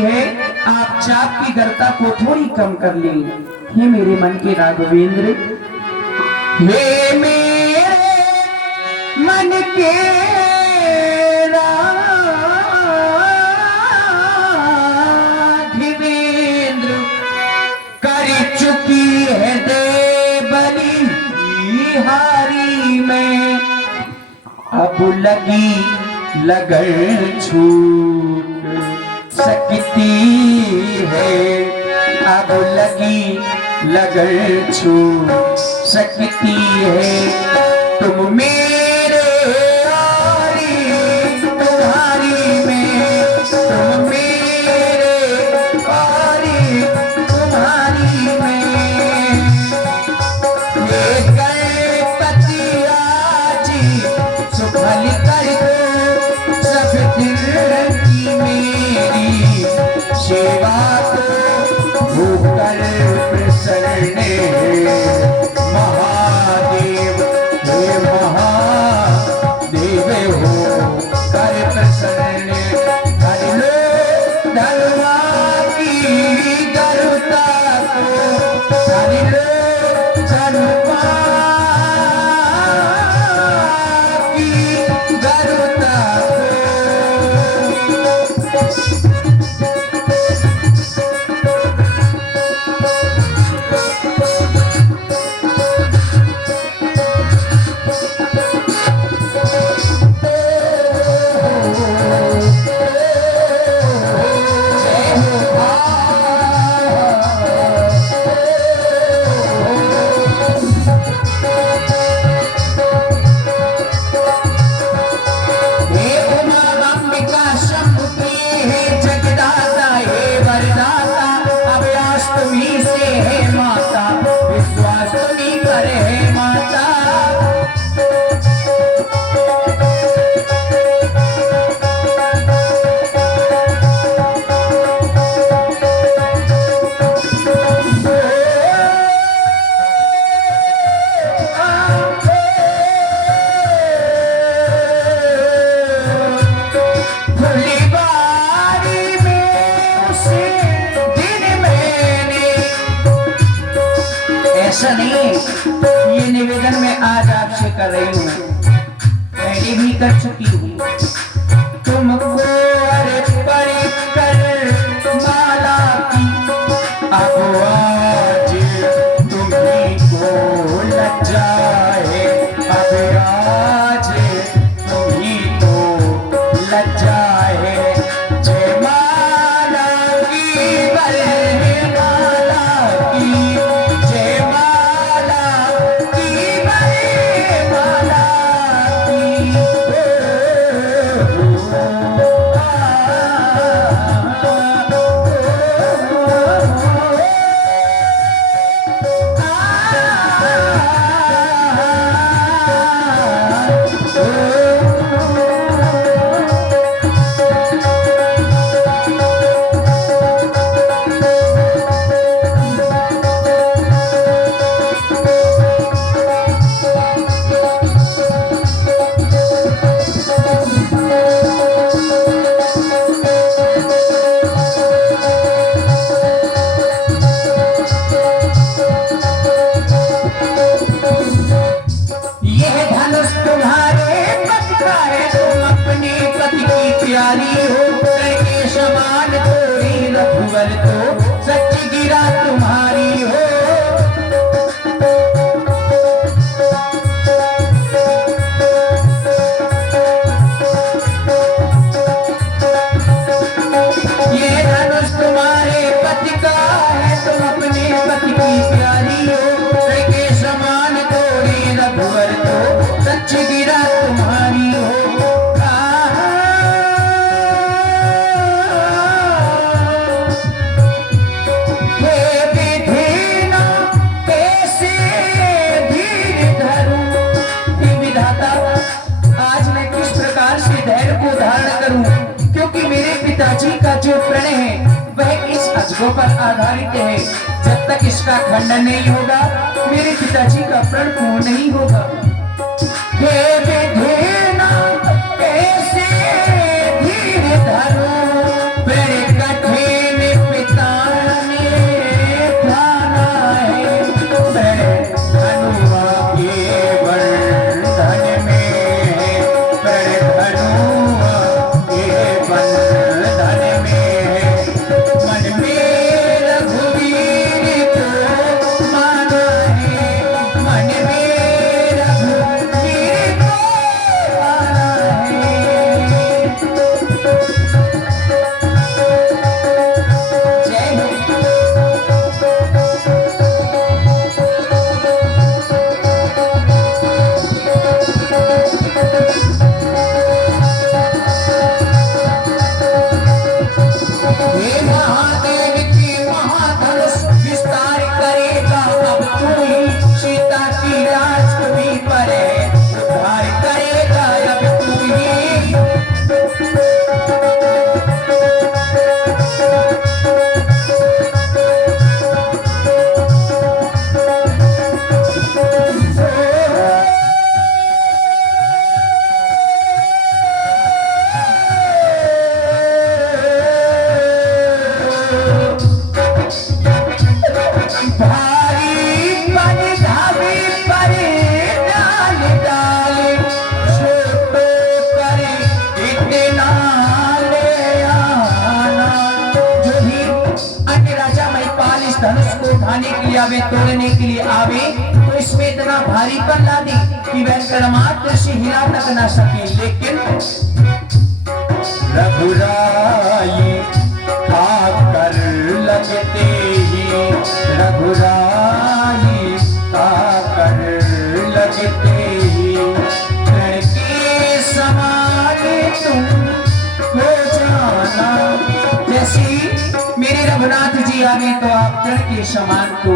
है, आप चाप की गर्ता को थोड़ी कम कर लें। हे मेरे मन के राघवेंद्र, हे मेरे मन के राघवेंद्र, कर चुकी है दे बलिहारी में, अब लगी लगन छूट सकती है, अब लगी लगन छूट सकती है। तुम मेरे आरी तुम्हारी में, तुम मेरे आरी तुम्हारी में, ये गणपति आजी सुखल कर दो सब दिल की मेरी सेवा को भूकर प्रसन्न महादेव, हे महादेव हो कर प्रसन्न, कर लो धर्मा की गरुता को, कर लो धर्मा की गरुता को। ऐसा नहीं, ये निवेदन मैं आज आपसे कर रही हूँ, पहले भी कर चुकी हूँ। तुमको अर्पण कर माला की, अब आज तुम्हीं को लज्जा है, अब आज तुम्हीं को लज्जा है। जय माला की वरमाला की, जय माला की वरमाला की, प्यारी हो के समान थोड़ी रघुवर तो सच गिरा तुम्हारी हो। ये धनुष तुम्हारे पति का है, तुम अपने पति की प्यारी हो के समान थोड़ी रघुवर तो सच गिरा तुम्हारी हो। क्योंकि मेरे पिताजी का जो प्रणय है वह इस अजगों पर आधारित है। जब तक इसका खंडन नहीं होगा मेरे पिताजी का प्रण पूर्ण नहीं होगा। हे विधेना कैसे धीर धरो प्रण कठिन जावे तोड़ने के लिए आवे तो इसमें इतना भारीपन ला दी कि वह कर्मात्र से हिला तक ना सके। लेकिन रघुराई आकर लगते ही, रघुराई आकर लगते ही तृण के समान तुम हो जाना। जैसे मेरे रघुनाथ जी आ गए तो आप तृण के समान को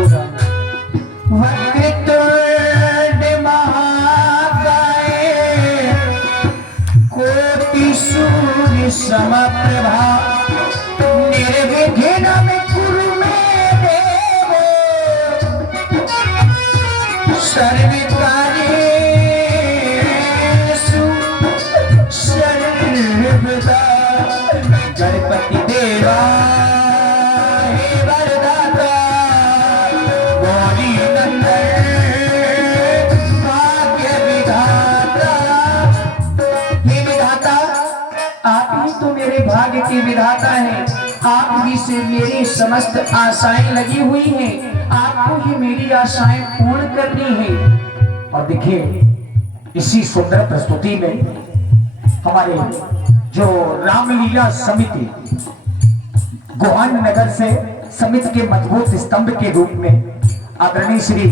वक्रतुंड महाकाय कोटि सूर्य समप्रभा निर्विघ्नं कुरु मे देव सर्वकार्येषु सर्वदा। गणपति देवा हे वरदाता गौरी नंदन भाग्य विधाता। हे विधाता, आप ही तो मेरे भाग्य के विधाता हैं। आप ही से मेरी समस्त आशाएं लगी हुई हैं। आपको ही मेरी आशाएं पूर्ण करनी है। और देखिए इसी सुंदर प्रस्तुति में हमारे जो रामलीला समिति गोहान नगर से समिति के मजबूत स्तंभ के रूप में आदरणीय श्री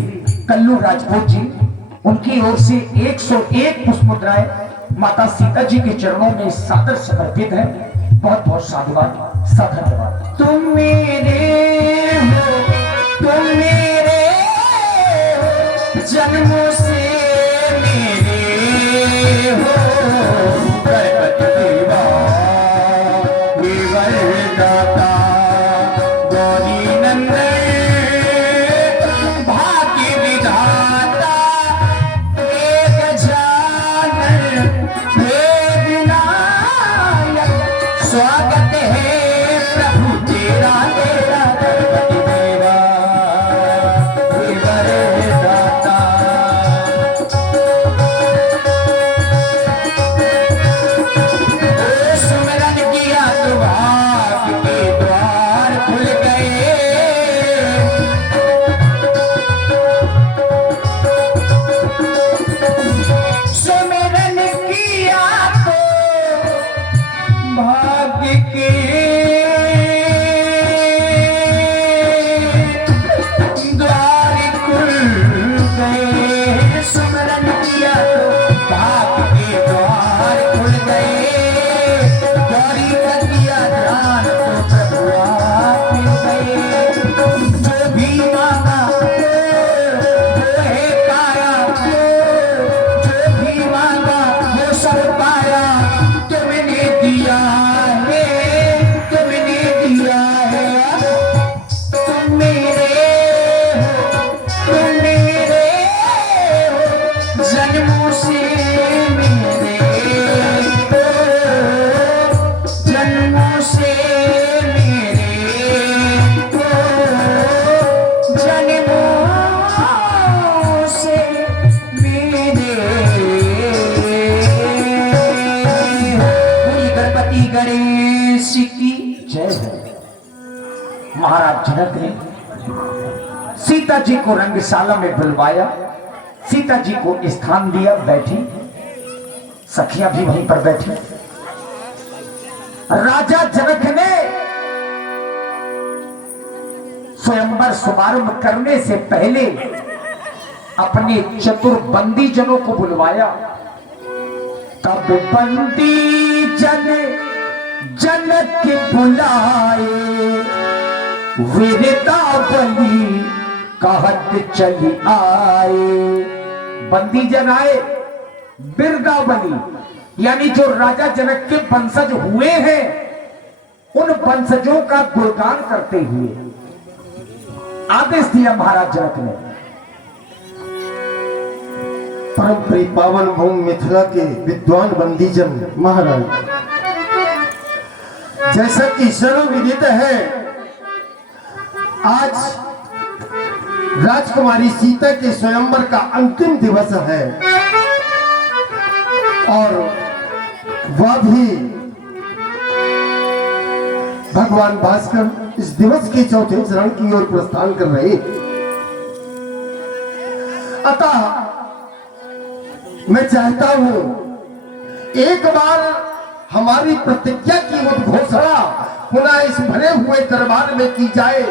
कल्लू राजपूत जी, उनकी ओर से 101 पुष्प मुद्राएं माता सीता जी के चरणों में सादर समर्पित है। बहुत बहुत साधुवाद, धन्यवाद। तुम मेरे हो, तुम मेरे हो, जन्मों से मेरे हो। गणपति देवा हे वरदाता गौरी नंदन भाग्य विधाता हे गजानन हे विनायक। स्वागत है प्रभु तेरा तेरा गणपति देवा हे वरदाता। सुमिरन किया तो भाग्य के द्वार खुल गए। सुमिरन किया तो भाग्य के द्वार खुल गए। सुमिरन किया तो भाग्य के द्वार खुल गए। गौरी का किया ध्यान तो प्रभु आप मिल गए। जो भी मांगा वो है पाया, जो भी मांगा वो सब पाया। तुमने दिया है, तुमने दिया है। तुम मेरे हो, तुम मेरे हो, जन्मों से मेरे हो, जन्मों से मेरे हो, जन्मों से मेरे हो। बोलिए गणपति गणेश की जय हो। महाराज जनक ने सीता जी को रंगशाला में बुलवाया, सीता जी को स्थान दिया, बैठी, सखियां भी वहीं पर बैठी। राजा जनक ने स्वयंवर शुभारंभ करने से पहले अपने चतुर बंदी जनों को बुलवाया। तब बंदी जन जनक बुलाए, वीरता बली कहत चली आए। बंदी जन आए, बिरदा बली यानी जो राजा जनक के वंशज हुए हैं उन वंशजों का गुणगान करते हुए आदेश दिया महाराज जनक ने। परम प्रिय पावन भूमि मिथिला के विद्वान बंदीजन महाराज, जैसा कि सर्वविदित है, आज राजकुमारी सीता के स्वयंवर का अंतिम दिवस है और वह भी भगवान भास्कर इस दिवस के चौथे चरण की ओर प्रस्थान कर रहे। अतः मैं चाहता हूं एक बार हमारी प्रतिज्ञा की उद्घोषणा पुनः इस भरे हुए दरबार में की जाए।